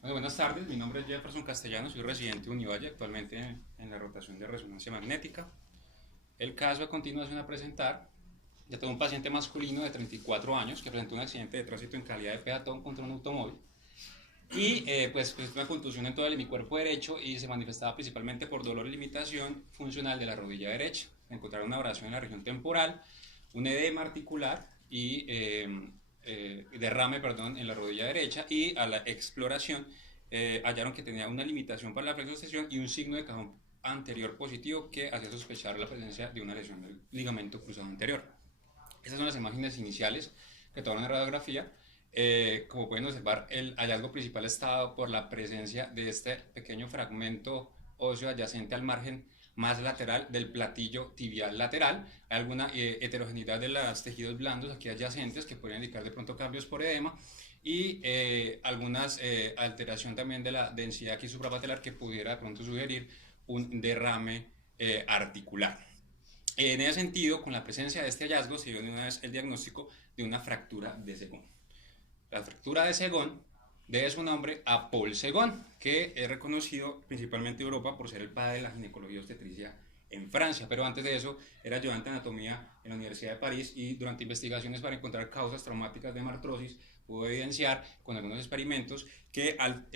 Bueno, buenas tardes, mi nombre es Jefferson Castellanos, soy residente de Univalle, actualmente en la rotación de resonancia magnética. El caso a continuación a presentar, ya tengo un paciente masculino de 34 años que presentó un accidente de tránsito en calidad de peatón contra un automóvil y pues presentó una contusión en todo el cuerpo derecho y se manifestaba principalmente por dolor y limitación funcional de la rodilla derecha. Encontraron una abrasión en la región temporal, un edema articular y derrame, perdón, en la rodilla derecha, y a la exploración hallaron que tenía una limitación para la flexoextensión y un signo de cajón anterior positivo que hacía sospechar la presencia de una lesión del ligamento cruzado anterior. Estas son las imágenes iniciales que tomaron en radiografía. Como pueden observar, el hallazgo principal está dado por la presencia de este pequeño fragmento óseo adyacente al margen más lateral del platillo tibial lateral. Hay alguna heterogeneidad de los tejidos blandos aquí adyacentes que pueden indicar de pronto cambios por edema y algunas alteración también de la densidad aquí suprapatelar que pudiera de pronto sugerir un derrame articular. En ese sentido, con la presencia de este hallazgo, se dio de una vez el diagnóstico de una fractura de Segón. La fractura de Segón debe su nombre a Paul Segón, que es reconocido principalmente en Europa por ser el padre de la ginecología y obstetricia en Francia, pero antes de eso era ayudante de anatomía en la Universidad de París y durante investigaciones para encontrar causas traumáticas de martrosis pudo evidenciar con algunos experimentos que al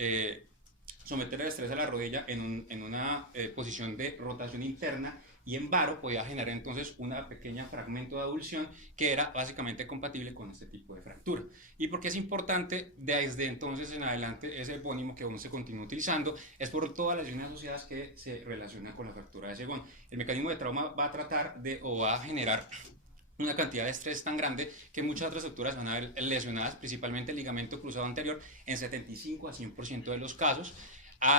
someter el estrés a la rodilla en una posición de rotación interna y en varo podía generar entonces una pequeña fragmento de abulsión que era básicamente compatible con este tipo de fractura. ¿Y por qué es importante desde entonces en adelante ese epónimo que aún se continúa utilizando? Es por todas las lesiones asociadas que se relacionan con la fractura de Segón. El mecanismo de trauma va a tratar de o va a generar una cantidad de estrés tan grande que muchas otras estructuras van a ver lesionadas, principalmente el ligamento cruzado anterior en 75 a 100% de los casos.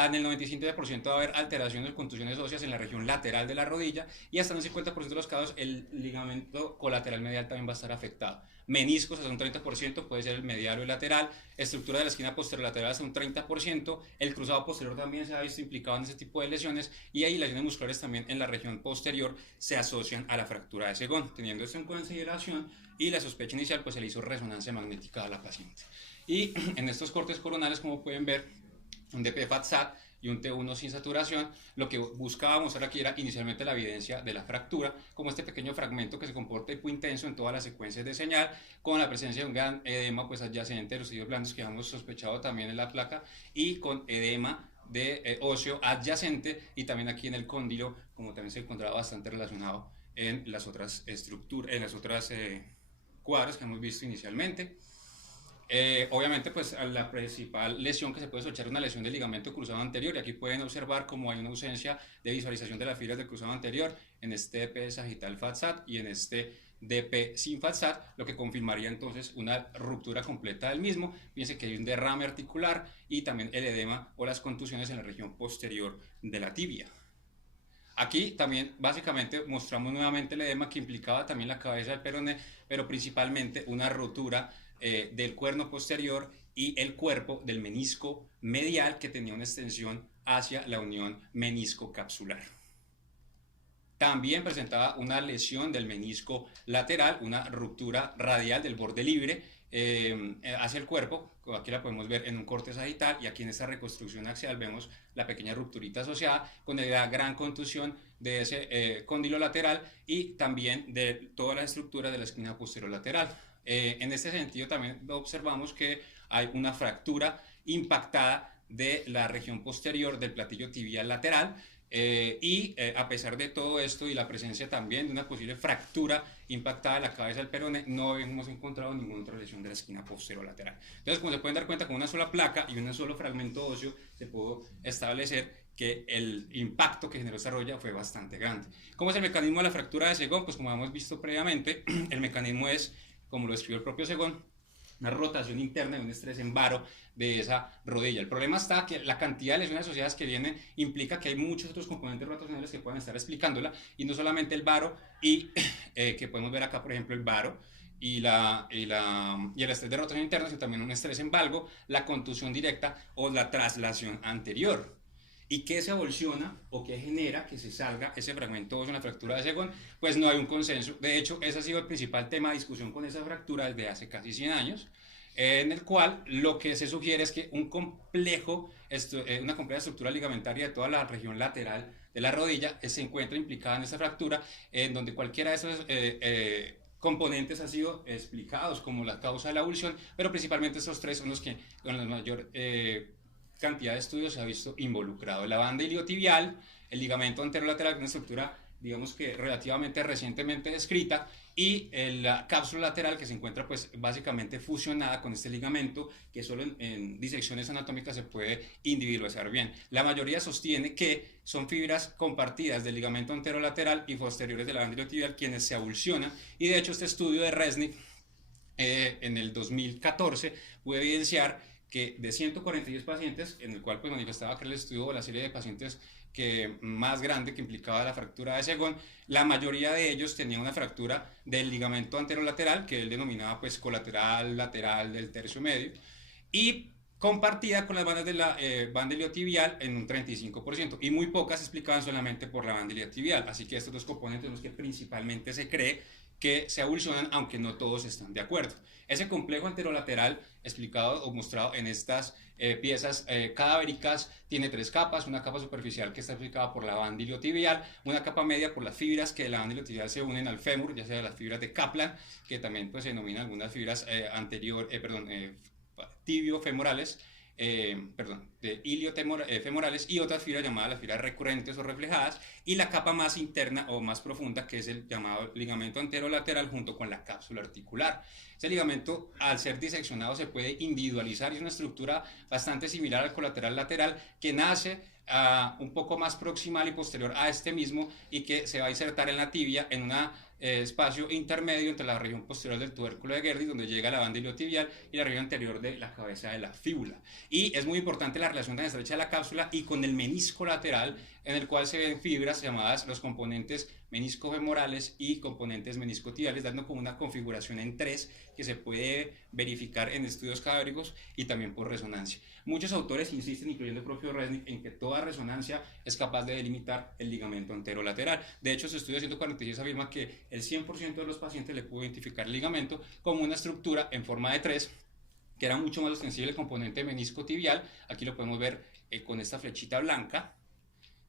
En el 95% va a haber alteraciones o contusiones óseas en la región lateral de la rodilla y hasta en un 50% de los casos el ligamento colateral medial también va a estar afectado. Meniscos hasta un 30%, puede ser el medial o el lateral, estructura de la esquina posterolateral hasta un 30%, el cruzado posterior también se ha visto implicado en ese tipo de lesiones y ahí lesiones musculares también en la región posterior se asocian a la fractura de Segón. Teniendo esto en consideración y la sospecha inicial, pues se le hizo resonancia magnética a la paciente. Y en estos cortes coronales, como pueden ver, un DP-FAT-SAT y un T1 sin saturación, lo que buscaba mostrar aquí era inicialmente la evidencia de la fractura, como este pequeño fragmento que se comporta hipointenso en todas las secuencias de señal, con la presencia de un gran edema pues adyacente de los tejidos blandos que hemos sospechado también en la placa, y con edema de óseo adyacente, y también aquí en el cóndilo, como también se encontraba bastante relacionado en las otras estructuras, en las otras cuadros que hemos visto inicialmente. Obviamente, pues la principal lesión que se puede sospechar es una lesión del ligamento cruzado anterior, y aquí pueden observar cómo hay una ausencia de visualización de las fibras del cruzado anterior en este DP sagital FAT-SAT y en este DP sin FAT-SAT, lo que confirmaría entonces una ruptura completa del mismo. Fíjense que hay un derrame articular y también el edema o las contusiones en la región posterior de la tibia. Aquí también básicamente mostramos nuevamente el edema que implicaba también la cabeza del peroné, pero principalmente una rotura del cuerno posterior y el cuerpo del menisco medial que tenía una extensión hacia la unión menisco-capsular. También presentaba una lesión del menisco lateral, una ruptura radial del borde libre hacia el cuerpo. Aquí la podemos ver en un corte sagital, y aquí en esta reconstrucción axial vemos la pequeña rupturita asociada con la gran contusión de ese cóndilo lateral y también de toda la estructura de la esquina posterior lateral. En este sentido también observamos que hay una fractura impactada de la región posterior del platillo tibial lateral, a pesar de todo esto y la presencia también de una posible fractura impactada de la cabeza del peroné, no hemos encontrado ninguna otra lesión de la esquina posterior lateral. Entonces, como se pueden dar cuenta, con una sola placa y un solo fragmento óseo se pudo establecer que el impacto que generó esta rodilla fue bastante grande. ¿Cómo es el mecanismo de la fractura de Segón? Pues como hemos visto previamente, el mecanismo es, como lo describió el propio Segón, una rotación interna y un estrés en varo de esa rodilla. El problema está que la cantidad de lesiones asociadas que vienen implica que hay muchos otros componentes rotacionales que pueden estar explicándola, y no solamente el varo, y que podemos ver acá, por ejemplo, el varo y el estrés de rotación interna, sino también un estrés en valgo, la contusión directa o la traslación anterior. ¿Y qué se evoluciona o qué genera que se salga ese fragmento óseo en la fractura de Segón? Pues no hay un consenso. De hecho, ese ha sido el principal tema de discusión con esa fractura desde hace casi 100 años. en el cual lo que se sugiere es que una compleja estructura ligamentaria de toda la región lateral de la rodilla se encuentra implicada en esta fractura, en donde cualquiera de esos componentes han sido explicados como la causa de la avulsión, pero principalmente estos tres son los que con la mayor cantidad de estudios se ha visto involucrado: la banda iliotibial, el ligamento anterolateral, que es una estructura, digamos que relativamente recientemente descrita, y la cápsula lateral, que se encuentra pues básicamente fusionada con este ligamento, que solo en disecciones anatómicas se puede individualizar bien. La mayoría sostiene que son fibras compartidas del ligamento anterolateral y posteriores de la banda iliotibial quienes se avulsionan, y de hecho este estudio de Resnick en el 2014 pudo evidenciar que de 142 pacientes, en el cual pues manifestaba que el estudio o la serie de pacientes más grande que implicaba la fractura de Segón, la mayoría de ellos tenían una fractura del ligamento anterolateral, que él denominaba pues colateral lateral del tercio medio, y compartida con las bandas de la banda iliotibial en un 35%, y muy pocas se explicaban solamente por la banda iliotibial. Así que estos dos componentes son los que principalmente se cree que se avulsionan, aunque no todos están de acuerdo. Ese complejo anterolateral explicado o mostrado en estas piezas cadavéricas tiene tres capas: una capa superficial que está explicada por la banda iliotibial, una capa media por las fibras que de la banda iliotibial se unen al fémur, ya sea las fibras de Kaplan, que también pues, se denominan algunas fibras tibiofemorales, de iliofemorales, y otras fibras llamadas las fibras recurrentes o reflejadas, y la capa más interna o más profunda, que es el llamado ligamento anterolateral junto con la cápsula articular. Ese ligamento, al ser diseccionado, se puede individualizar, y es una estructura bastante similar al colateral lateral, que nace un poco más proximal y posterior a este mismo, y que se va a insertar en la tibia en un espacio intermedio entre la región posterior del tubérculo de Gerdy, donde llega la banda iliotibial, y la región anterior de la cabeza de la fíbula. Y es muy importante la relación tan estrecha de la cápsula y con el menisco lateral, en el cual se ven fibras llamadas los componentes meniscofemorales y componentes meniscotibiales, dando como una configuración en tres que se puede verificar en estudios cadavéricos y también por resonancia. Muchos autores insisten, incluyendo el propio Resnick, en que toda resonancia es capaz de delimitar el ligamento anterolateral. De hecho, su estudio 146 afirma que el 100% de los pacientes le pudo identificar el ligamento como una estructura en forma de tres, que era mucho más ostensible el componente meniscotibial. Aquí lo podemos ver con esta flechita blanca,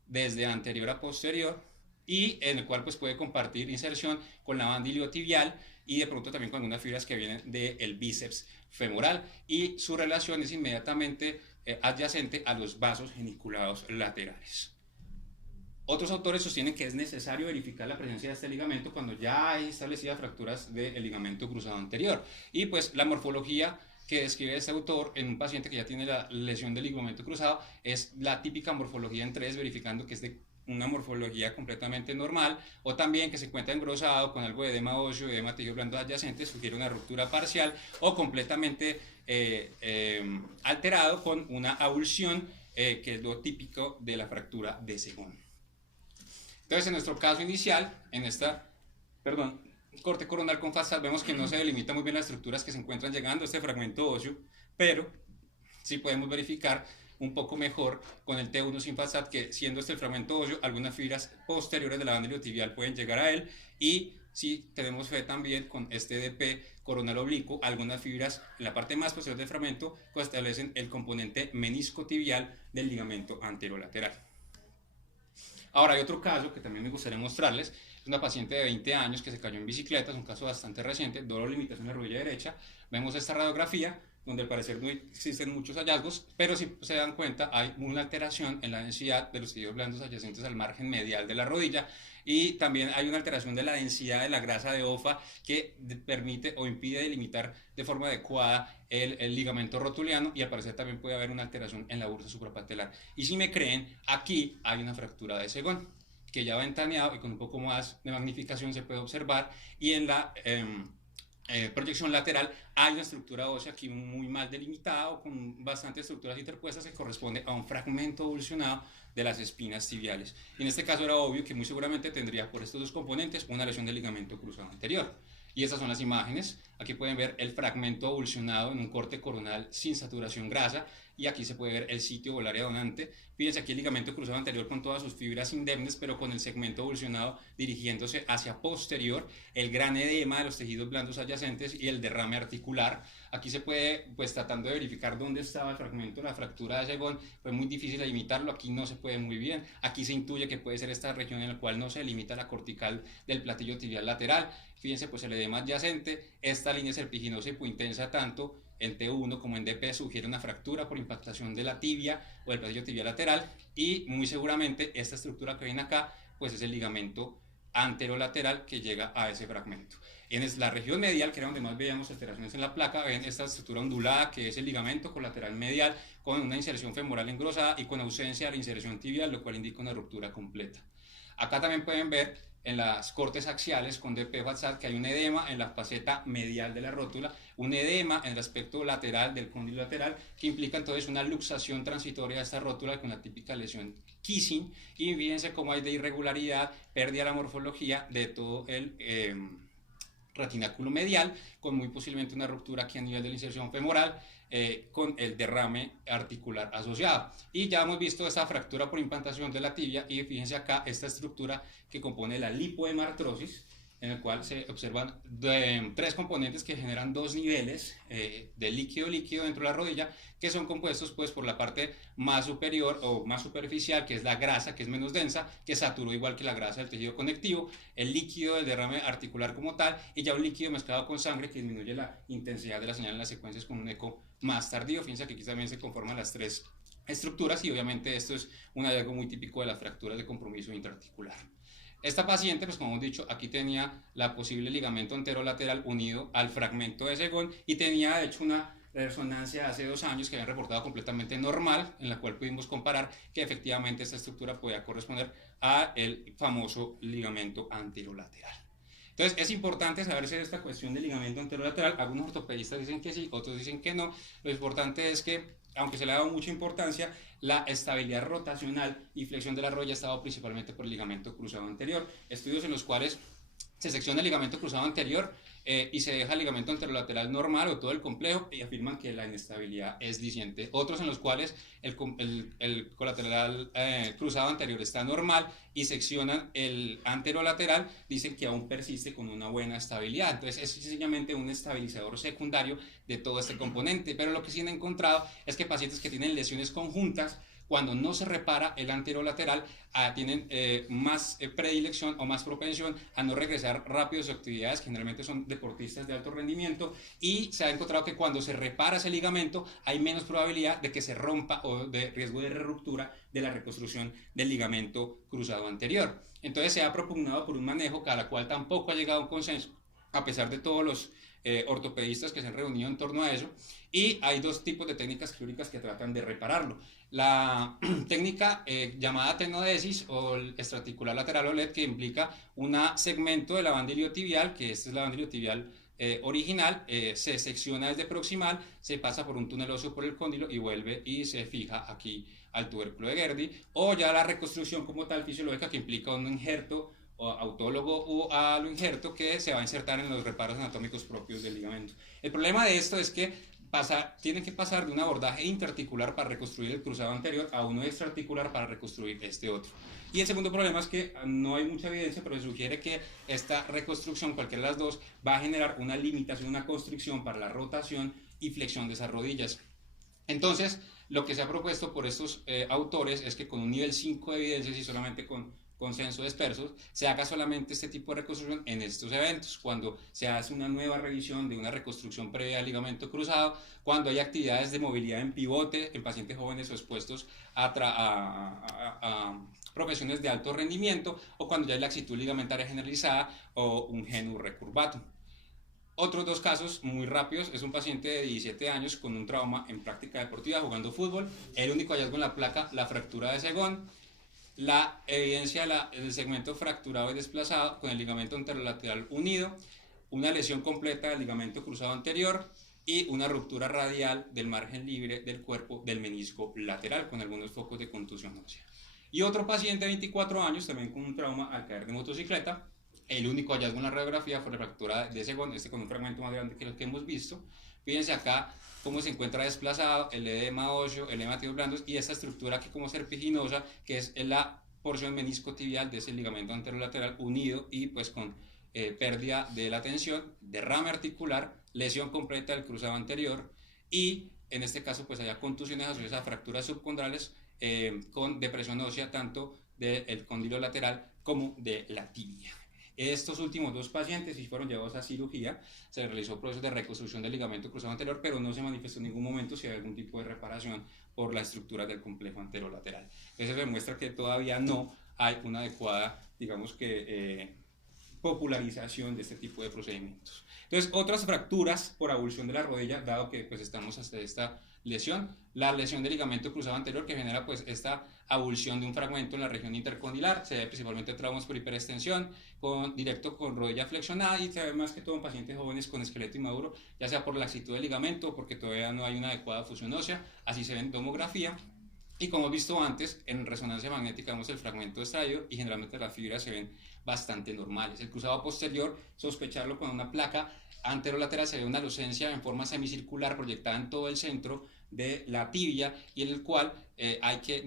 desde anterior a posterior, y en el cual pues puede compartir inserción con la banda iliotibial, y de pronto también con algunas fibras que vienen del bíceps femoral, y su relación es inmediatamente adyacente a los vasos geniculados laterales. Otros autores sostienen que es necesario verificar la presencia de este ligamento cuando ya hay establecidas fracturas del ligamento cruzado anterior, y pues la morfología que describe este autor en un paciente que ya tiene la lesión del ligamento cruzado es la típica morfología en tres, verificando que es de una morfología completamente normal, o también que se encuentra engrosado con algo de edema óseo, edema tejido blando adyacente, sugiere una ruptura parcial, o completamente alterado con una avulsión, que es lo típico de la fractura de Segón. Entonces, en nuestro caso inicial, en esta corte coronal con Fasad, vemos que no se delimita muy bien las estructuras que se encuentran llegando a este fragmento óseo, pero sí podemos verificar un poco mejor con el T1 sin Fasad que, siendo este el fragmento óseo, algunas fibras posteriores de la banda iliotibial pueden llegar a él, y sí tenemos fe también con este DP coronal oblicuo, algunas fibras en la parte más posterior del fragmento que establecen el componente meniscotibial del ligamento anterolateral. Ahora, hay otro caso que también me gustaría mostrarles. Es una paciente de 20 años que se cayó en bicicleta, es un caso bastante reciente, dolor, limitación en la rodilla derecha. Vemos esta radiografía, donde al parecer no existen muchos hallazgos, pero si se dan cuenta hay una alteración en la densidad de los tejidos blandos adyacentes al margen medial de la rodilla, y también hay una alteración de la densidad de la grasa de OFA que permite o impide delimitar de forma adecuada el ligamento rotuliano, y al parecer también puede haber una alteración en la bursa suprapatelar. Y si me creen, aquí hay una fractura de Segón, que ya ventaneado y con un poco más de magnificación se puede observar, y en la proyección lateral hay una estructura ósea aquí muy mal delimitada, o con bastantes estructuras interpuestas, que corresponde a un fragmento evolucionado de las espinas tibiales. Y en este caso era obvio que muy seguramente tendría por estos dos componentes una lesión del ligamento cruzado anterior. Y estas son las imágenes. Aquí pueden ver el fragmento avulsionado en un corte coronal sin saturación grasa, y aquí se puede ver el sitio o el área donante. Fíjense aquí el ligamento cruzado anterior con todas sus fibras indemnes, pero con el segmento evolucionado dirigiéndose hacia posterior, el gran edema de los tejidos blandos adyacentes y el derrame articular. Aquí se puede, pues tratando de verificar dónde estaba el fragmento, la fractura de Segón, fue muy difícil delimitarlo, aquí no se puede muy bien, aquí se intuye que puede ser esta región en la cual no se delimita la cortical del platillo tibial lateral. Fíjense pues el edema adyacente, esta línea serpiginosa y puintensa tanto en T1 como en DP sugiere una fractura por impactación de la tibia o del platillo tibial lateral, y muy seguramente esta estructura que ven acá pues es el ligamento anterolateral que llega a ese fragmento. En la región medial, que era donde más veíamos alteraciones en la placa, ven esta estructura ondulada que es el ligamento colateral medial con una inserción femoral engrosada y con ausencia de la inserción tibial, lo cual indica una ruptura completa. Acá también pueden ver en las cortes axiales con DP Fatsat que hay un edema en la faceta medial de la rótula, un edema en el aspecto lateral del cóndilo lateral que implica entonces una luxación transitoria de esta rótula con la típica lesión kissing, y fíjense cómo hay de irregularidad, pérdida de la morfología de todo el retináculo medial, con muy posiblemente una ruptura aquí a nivel de la inserción femoral, con el derrame articular asociado. Y ya hemos visto esta fractura por implantación de la tibia, y fíjense acá esta estructura que compone la lipohemartrosis, en el cual se observan tres componentes que generan dos niveles de líquido dentro de la rodilla, que son compuestos pues por la parte más superior o más superficial, que es la grasa, que es menos densa, que saturó igual que la grasa del tejido conectivo, el líquido del derrame articular como tal, y ya un líquido mezclado con sangre que disminuye la intensidad de la señal en las secuencias con un eco más tardío. Fíjense que aquí también se conforman las tres estructuras, y obviamente esto es un hallazgo muy típico de las fracturas de compromiso intraarticular. Esta paciente, pues como hemos dicho, aquí tenía la posible ligamento anterolateral unido al fragmento de Segón, y tenía de hecho una resonancia hace 2 años que habían reportado completamente normal, en la cual pudimos comparar que efectivamente esta estructura podía corresponder al famoso ligamento anterolateral. Entonces es importante saber si esta cuestión del ligamento anterolateral, algunos ortopedistas dicen que sí, otros dicen que no. Lo importante es que, aunque se le ha dado mucha importancia, la estabilidad rotacional y flexión de la rodilla ha estado principalmente por el ligamento cruzado anterior. Estudios en los cuales se secciona el ligamento cruzado anterior y se deja el ligamento anterolateral normal o todo el complejo, y afirman que la inestabilidad es diciente. Otros en los cuales el colateral cruzado anterior está normal y seccionan el anterolateral, dicen que aún persiste con una buena estabilidad. Entonces es sencillamente un estabilizador secundario de todo este componente. Pero lo que sí han encontrado es que pacientes que tienen lesiones conjuntas, cuando no se repara el anterolateral, tienen más predilección o más propensión a no regresar rápido a sus actividades, generalmente son deportistas de alto rendimiento, y se ha encontrado que cuando se repara ese ligamento hay menos probabilidad de que se rompa o de riesgo de ruptura de la reconstrucción del ligamento cruzado anterior. Entonces se ha propugnado por un manejo a la cual tampoco ha llegado a un consenso, a pesar de todos los ortopedistas que se han reunido en torno a eso, y hay dos tipos de técnicas quirúrgicas que tratan de repararlo. La técnica llamada tenodesis o el estraticular lateral OLED, que implica un segmento de la banda iliotibial, que esta es la banda iliotibial original, se secciona desde proximal, se pasa por un túnel óseo por el cóndilo y vuelve y se fija aquí al tubérculo de Gerdy, o ya la reconstrucción como tal fisiológica, que implica un injerto o autólogo o aloinjerto que se va a insertar en los reparos anatómicos propios del ligamento. El problema de esto es que tienen que pasar de un abordaje intraarticular para reconstruir el cruzado anterior a uno extraarticular para reconstruir este otro. Y el segundo problema es que no hay mucha evidencia, pero se sugiere que esta reconstrucción, cualquiera de las dos, va a generar una limitación, una constricción para la rotación y flexión de esas rodillas. Entonces, lo que se ha propuesto por estos autores es que con un nivel 5 de evidencias y solamente con consenso dispersos, se haga solamente este tipo de reconstrucción en estos eventos, cuando se hace una nueva revisión de una reconstrucción previa al ligamento cruzado, cuando hay actividades de movilidad en pivote en pacientes jóvenes o expuestos a profesiones de alto rendimiento, o cuando ya hay laxitud ligamentaria generalizada o un genu recurvatum. Otros dos casos muy rápidos: es un paciente de 17 años con un trauma en práctica deportiva jugando fútbol, el único hallazgo en la placa, la fractura de Segón, la evidencia del segmento fracturado y desplazado con el ligamento anterolateral unido, una lesión completa del ligamento cruzado anterior y una ruptura radial del margen libre del cuerpo del menisco lateral con algunos focos de contusión ósea. Y otro paciente de 24 años también con un trauma al caer de motocicleta. El único hallazgo en la radiografía fue la fractura de Segón, con un fragmento más grande que el que hemos visto. Fíjense acá cómo se encuentra desplazado el edema óseo, el edema de tejidos blandos y esta estructura aquí como serpiginosa, que es la porción meniscotibial de ese ligamento anterolateral unido y pues con pérdida de la tensión, derrame articular, lesión completa del cruzado anterior y en este caso pues haya contusiones asociadas a fracturas subcondrales con depresión ósea tanto del cóndilo lateral como de la tibia. Estos últimos dos pacientes sí fueron llevados a cirugía, se realizó proceso de reconstrucción del ligamento cruzado anterior, pero no se manifestó en ningún momento si hay algún tipo de reparación por la estructura del complejo anterolateral. Eso demuestra que todavía no hay una adecuada, digamos que, popularización de este tipo de procedimientos. Entonces, otras fracturas por avulsión de la rodilla, dado que pues estamos hasta esta lesión, la lesión del ligamento cruzado anterior que genera pues esta avulsión de un fragmento en la región intercondilar, se ve principalmente traumas por hiperextensión, directo con rodilla flexionada y se ve más que todo en pacientes jóvenes con esqueleto inmaduro, ya sea por laxitud del ligamento o porque todavía no hay una adecuada fusión ósea, así se ve en tomografía. Y como hemos visto antes, en resonancia magnética vemos el fragmento extraído y generalmente las fibras se ven bastante normales. El cruzado posterior, sospecharlo con una placa anterolateral, se ve una lucencia en forma semicircular proyectada en todo el centro de la tibia y en el cual hay que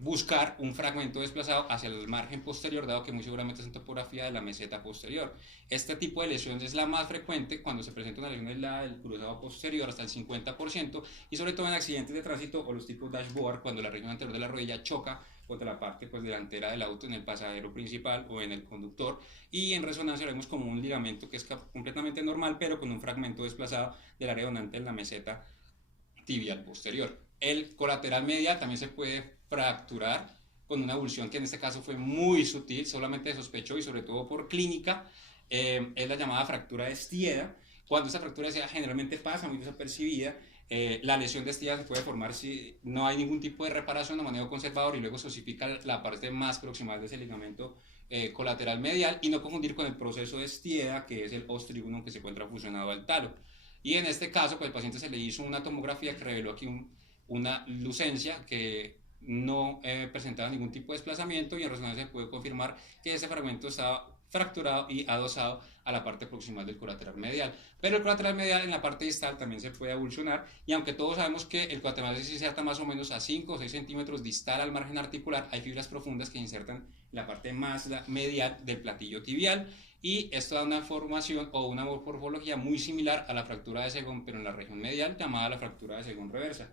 buscar un fragmento desplazado hacia el margen posterior, dado que muy seguramente es en topografía de la meseta posterior. Este tipo de lesiones es la más frecuente cuando se presenta una lesión del cruzado posterior, hasta el 50%, y sobre todo en accidentes de tránsito o los tipos dashboard, cuando la región anterior de la rodilla choca contra la parte pues, delantera del auto en el pasadero principal o en el conductor, y en resonancia vemos como un ligamento que es completamente normal, pero con un fragmento desplazado del área donante en la meseta tibial posterior. El colateral medial también se puede fracturar con una avulsión que en este caso fue muy sutil, solamente se sospechó y sobre todo por clínica, es la llamada fractura de Stieda. Cuando esta fractura de Stieda generalmente pasa muy desapercibida, la lesión de Stieda se puede formar si no hay ningún tipo de reparación o manejo conservador y luego se osifica la parte más proximal de ese ligamento colateral medial y no confundir con el proceso de Stieda, que es el ostribunum que se encuentra fusionado al talo. Y en este caso, pues al paciente se le hizo una tomografía que reveló aquí una lucencia que no presentaba ningún tipo de desplazamiento y en resonancia se puede confirmar que ese fragmento estaba fracturado y adosado a la parte proximal del colateral medial. Pero el colateral medial en la parte distal también se puede avulsionar y aunque todos sabemos que el colateral medial se inserta más o menos a 5 o 6 centímetros distal al margen articular, hay fibras profundas que insertan en la parte más medial del platillo tibial y esto da una formación o una morfología muy similar a la fractura de Segón, pero en la región medial, llamada la fractura de Segón reversa.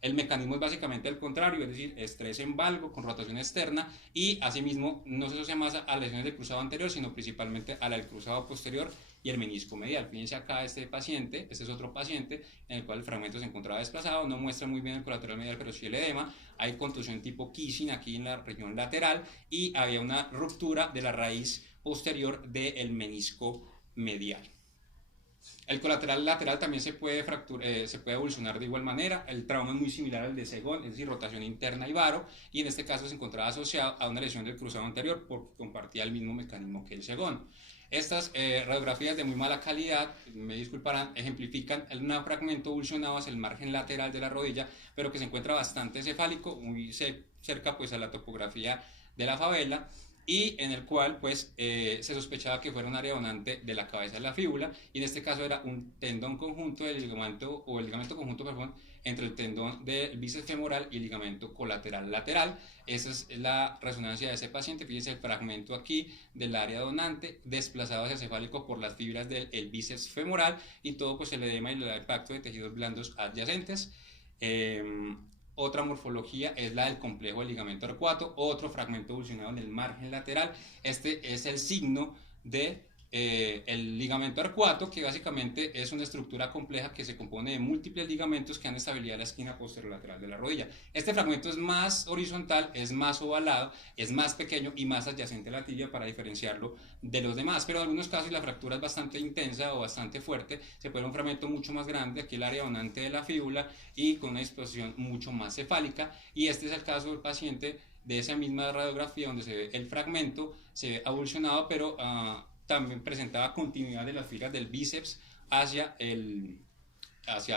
El mecanismo es básicamente el contrario, es decir, estrés en valgo con rotación externa y asimismo no se asocia más a lesiones del cruzado anterior, sino principalmente a la del cruzado posterior y el menisco medial. Fíjense acá este paciente, este es otro paciente en el cual el fragmento se encontraba desplazado, no muestra muy bien el colateral medial, pero sí el edema, hay contusión tipo Kissing aquí en la región lateral y había una ruptura de la raíz posterior del menisco medial. El colateral lateral también se puede evolucionar de igual manera. El trauma es muy similar al de Segón, es decir, rotación interna y varo, y en este caso se encontraba asociado a una lesión del cruzado anterior porque compartía el mismo mecanismo que el Segón. Estas radiografías de muy mala calidad, me disculparán, ejemplifican un fragmento evolucionado hacia el margen lateral de la rodilla, pero que se encuentra bastante cefálico, muy cerca pues, a la topografía de la favela, y en el cual pues se sospechaba que fuera un área donante de la cabeza de la fíbula y en este caso era un tendón conjunto del ligamento o el ligamento conjunto perdón, entre el tendón del bíceps femoral y el ligamento colateral lateral. Esa es la resonancia de ese paciente. Fíjense el fragmento aquí del área donante desplazado hacia cefálico por las fibras del bíceps femoral y todo pues el edema y el impacto de tejidos blandos adyacentes. Otra morfología es la del complejo del ligamento arcuato, otro fragmento evolucionado en el margen lateral. Este es el signo de el ligamento arcuato, que básicamente es una estructura compleja que se compone de múltiples ligamentos que dan estabilidad a la esquina posterolateral de la rodilla. Este fragmento es más horizontal, es más ovalado, es más pequeño y más adyacente a la tibia para diferenciarlo de los demás, pero en algunos casos la fractura es bastante intensa o bastante fuerte, se puede ver un fragmento mucho más grande, aquí el área donante de la fíbula y con una disposición mucho más cefálica, y este es el caso del paciente de esa misma radiografía donde se ve el fragmento, se ve avulsionado, pero también presentaba continuidad de las fibras del bíceps hacia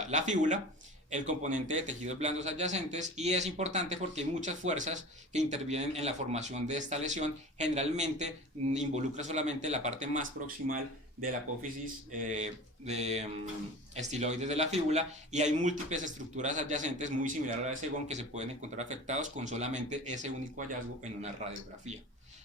la fíbula, el componente de tejidos blandos adyacentes, y es importante porque hay muchas fuerzas que intervienen en la formación de esta lesión. Generalmente involucra solamente la parte más proximal de la apófisis estiloides de la fíbula, y hay múltiples estructuras adyacentes muy similares a la de Segón que se pueden encontrar afectados con solamente ese único hallazgo en una radiografía.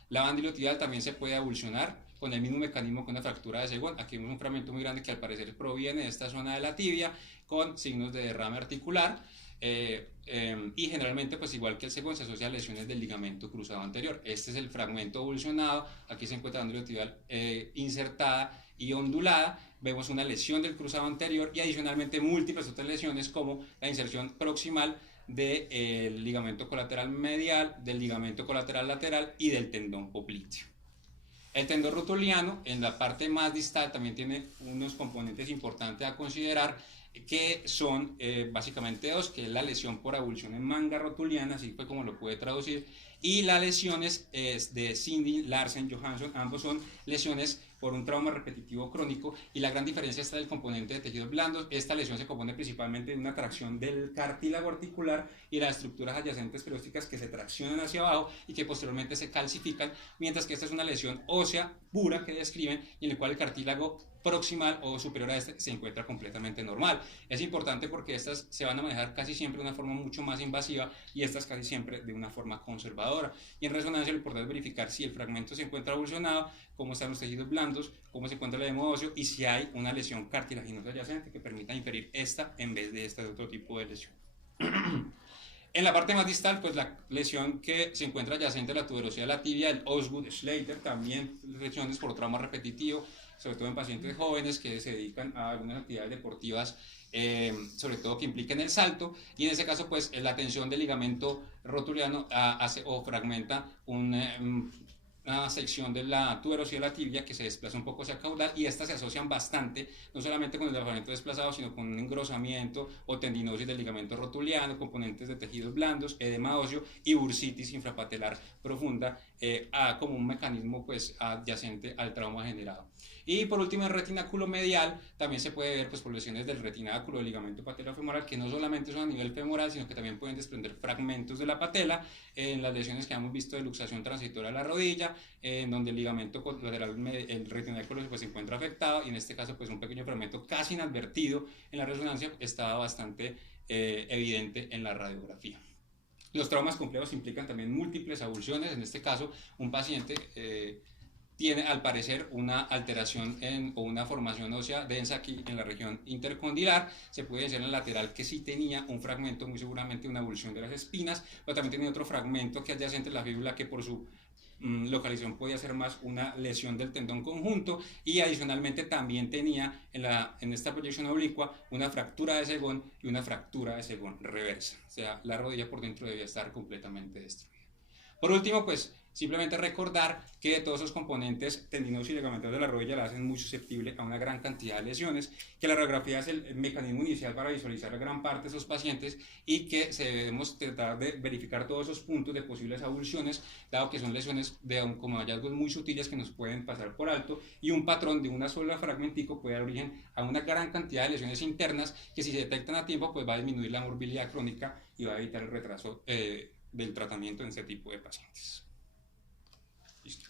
La bandilotibial también se puede avulsionar con el mismo mecanismo que una fractura de Segón. Aquí vemos un fragmento muy grande que al parecer proviene de esta zona de la tibia con signos de derrame articular. Y generalmente, pues igual que el Segón, se asocia a lesiones del ligamento cruzado anterior. Este es el fragmento avulsionado. Aquí se encuentra la bandilotibial insertada y ondulada. Vemos una lesión del cruzado anterior y adicionalmente múltiples otras lesiones como la inserción proximal del ligamento colateral medial, del ligamento colateral lateral y del tendón popliteo. El tendón rotuliano en la parte más distal también tiene unos componentes importantes a considerar, que son básicamente dos, que es la lesión por avulsión en manga rotuliana, así fue como lo puede traducir, y las lesiones de Cindy, Larsen, Johansson. Ambos son lesiones por un trauma repetitivo crónico, y la gran diferencia está del componente de tejidos blandos. Esta lesión se compone principalmente de una tracción del cartílago articular y las estructuras adyacentes periósticas que se traccionan hacia abajo y que posteriormente se calcifican, mientras que esta es una lesión ósea pura que describen, y en la cual el cartílago proximal o superior a este se encuentra completamente normal. Es importante porque estas se van a manejar casi siempre de una forma mucho más invasiva y estas casi siempre de una forma conservadora. Y en resonancia lo importante es verificar si el fragmento se encuentra avulsionado, cómo están los tejidos blandos, cómo se encuentra el edema óseo y si hay una lesión cartilaginosa adyacente que permita inferir esta en vez de esta de otro tipo de lesión. En la parte más distal, pues la lesión que se encuentra adyacente a la tuberosidad de la tibia, el Osgood-Schlatter, también lesiones por trauma repetitivo, sobre todo en pacientes jóvenes que se dedican a algunas actividades deportivas, sobre todo que impliquen el salto, y en ese caso pues la tensión del ligamento rotuliano hace o fragmenta una sección de la tuberosidad de la tibia que se desplaza un poco hacia caudal, y estas se asocian bastante no solamente con el fragmento desplazado, sino con un engrosamiento o tendinosis del ligamento rotuliano, componentes de tejidos blandos, edema óseo y bursitis infrapatelar profunda, como un mecanismo pues adyacente al trauma generado. Y por último, el retináculo medial también se puede ver pues por lesiones del retináculo del ligamento patelofemoral, que no solamente son a nivel femoral, sino que también pueden desprender fragmentos de la patela, en las lesiones que hemos visto de luxación transitoria de la rodilla, en donde el ligamento colateral, el retináculo pues, se encuentra afectado, y en este caso pues un pequeño fragmento casi inadvertido en la resonancia estaba bastante evidente en la radiografía. Los traumas complejos implican también múltiples avulsiones. En este caso, un paciente tiene al parecer una alteración o una formación ósea densa aquí en la región intercondilar. Se puede decir en el lateral que sí tenía un fragmento, muy seguramente una avulsión de las espinas, pero también tenía otro fragmento que adyacente a la fíbula que por su localización podía ser más una lesión del tendón conjunto, y adicionalmente también tenía en esta proyección oblicua una fractura de Segón y una fractura de Segón reversa, o sea, la rodilla por dentro debía estar completamente destruida. Por último, pues simplemente recordar que todos esos componentes tendinosos y ligamentarios de la rodilla la hacen muy susceptible a una gran cantidad de lesiones, que la radiografía es el mecanismo inicial para visualizar a gran parte de esos pacientes, y que debemos tratar de verificar todos esos puntos de posibles avulsiones, dado que son lesiones como hallazgos muy sutiles que nos pueden pasar por alto, y un patrón de una sola fragmentico puede dar origen a una gran cantidad de lesiones internas que, si se detectan a tiempo, pues va a disminuir la morbilidad crónica y va a evitar el retraso del tratamiento en ese tipo de pacientes. Listo.